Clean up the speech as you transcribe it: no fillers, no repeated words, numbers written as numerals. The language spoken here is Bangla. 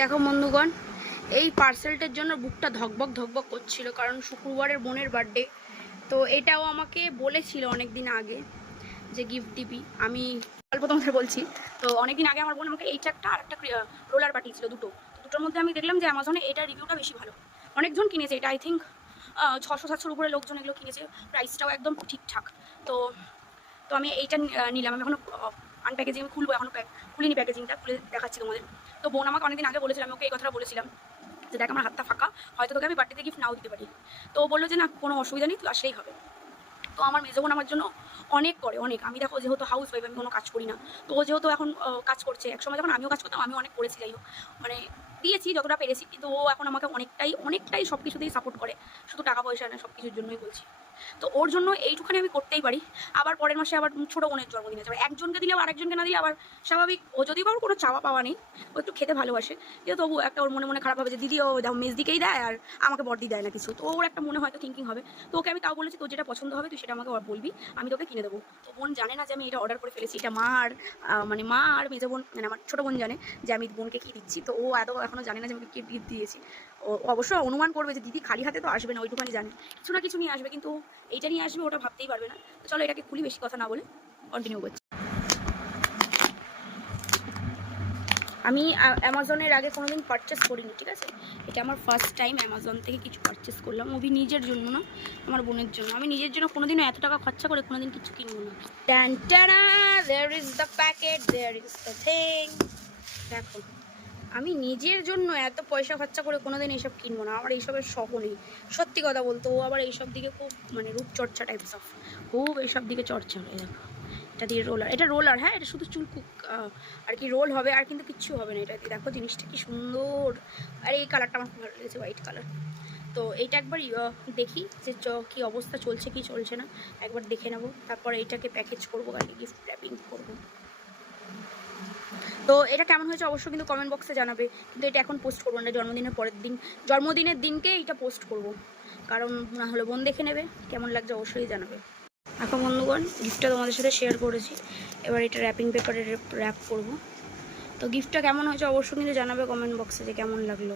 দেখো বন্ধুগণ, এই পার্সেলটার জন্য বুকটা ধকবক ধকবক করছিল, কারণ শুক্রবারের বোনের বার্থডে। তো এটাও আমাকে বলেছিল অনেক দিন আগে যে গিফট দিবি। আমি গল্প তোমাদের বলছি। তো অনেক দিন আগে আমার বোন আমাকে এই চারটা আর একটা রোলার পাঠিয়েছিল, দুটোর মধ্যে আমি দেখলাম যে অ্যামাজনে এটার রিভিউটা বেশি ভালো। অনেকজন কিনেছে এটা, আই থিঙ্ক 600-700-র উপরে লোকজন এগুলো কিনেছে। প্রাইসটাও একদম ঠিকঠাক। তো তো আমি এইটা নিলাম। আমি এখনও আনপ্যাকেজিং খুলবো, এখনও খুলিনি, প্যাকেজিংটা খুলে দেখাচ্ছি তোমাদের। তো বোন আমাকে অনেকদিন আগে বলেছিলাম, আমি ওকে এই কথাটা বলেছিলাম যে দেখ আমার হাতটা ফাঁকা, হয়তো তোকে আমি বার্থডেতে গিফট নাও দিতে পারি। তো ও বললো যে না, কোনো অসুবিধা নেই, তুই আসলেই হবে। তো আমার মেজো বোন আমার জন্য অনেক করে, অনেক। আমি দেখো যেহেতু হাউস ওয়াইফ, আমি কোনো কাজ করি না। তো ও যেহেতু এখন কাজ করছে, একসময় যখন আমিও কাজ করতাম আমি অনেক করেছি, যাই হোক মানে দিয়েছি যতটা পেরেছি। কিন্তু ও এখন আমাকে অনেকটাই সব কিছুতেই সাপোর্ট করে, শুধু টাকা পয়সা না, সব কিছুর জন্যই বলছি। তো ওর জন্য এইটুখানি আমি করতেই পারি। আবার পরের মাসে আবার ছোটো বোনের জন্মদিন আছে, একজনকে দিলে আর একজনকে না দিলে আবার স্বাভাবিক। ও যদি বা ওর কোনো চাওয়া পাওয়া নেই, ও একটু খেতে ভালোবাসে, কিন্তু তবু একটা ওর মনে মনে খারাপ হবে যে দিদি ও দেখো মেজদিকেই দেয় আর আমাকে বড়দি দেয় না কিছু। তো ওর একটা মনে হয়তো থিঙ্কিং হবে। তো ওকে আমি তাও বলেছি তোর যেটা পছন্দ হবে তুই সেটা আমাকে বলবি, আমি তোকে কিনে দেবো। তো বোন জানে না যে আমি এটা অর্ডার করে ফেলেছি। এটা মা আর মেজো বোন, মানে আমার ছোটো বোন জানে যে আমি বোনকে কী দিচ্ছি। তো ও এখনও জানে না যে আমি কী গিফট দিয়েছি। ও অবশ্যই অনুমান করবে যে দিদি খালি হাতে তো আসবে না, ওইটুখানি জানে কিছু না কিছু নিয়ে আসবে, কিন্তু এইটা নিয়ে আসবে ওটা ভাবতেই পারবে না। তো চলো এটাকে খুলি, বেশি কথা না বলে কন্টিনিউ করছি। আমি অ্যামাজনের আগে কোনোদিন পারচেস করিনি, ঠিক আছে? এটা আমার ফার্স্ট টাইম অ্যামাজন থেকে কিছু পারচেস করলাম। ওবি নিজের জন্য না, আমার বোনের জন্য। আমি নিজের জন্য কোনোদিনও এত টাকা খরচা করে কোনোদিন কিছু কিনবো না। ট্যান ট্যানা, there is the packet, there is the thing. দেখো, আমি নিজের জন্য এত পয়সা খরচা করে কোনোদিন এইসব কিনবো না। আমার এইসবের শখ নেই, সত্যি কথা বলতো। ও আবার এইসব দিকে খুব মানে রূপচর্চা টাইপস অফ, খুব এইসব দিকে চর্চা হয়ে। দেখো এটা দিয়ে রোলার, এটা রোলার, হ্যাঁ এটা শুধু চুল আর কি রোল হবে, আর কিন্তু কিচ্ছু হবে না এটা দিয়ে। দেখো জিনিসটা কি সুন্দর, আর এই কালারটা আমার খুব ভালো লেগেছে, হোয়াইট কালার। তো এইটা একবার দেখি যে কী অবস্থা চলছে কি চলছে না, একবার দেখে নেবো। তারপর এইটাকে প্যাকেজ করবো, কালকে গিফট র্যাপিং করবো। তো এটা কেমন হয়েছে অবশ্যই কিন্তু কমেন্ট বক্সে জানাবে। কিন্তু এটা এখন পোস্ট করবো না, জন্মদিনের পরের দিন, জন্মদিনের দিনকে এটা পোস্ট করব, কারণ না হলে বোন দেখে নেবে। কেমন লাগছে অবশ্যই জানাবে। এখন বন্ধুগণ, গিফটটা তোমাদের সাথে শেয়ার করেছি, এবার এটা র্যাপিং পেপারে র্যাপ করবো। তো গিফটটা কেমন হয়েছে অবশ্যই কিন্তু জানাবে কমেন্ট বক্সে যে কেমন লাগলো।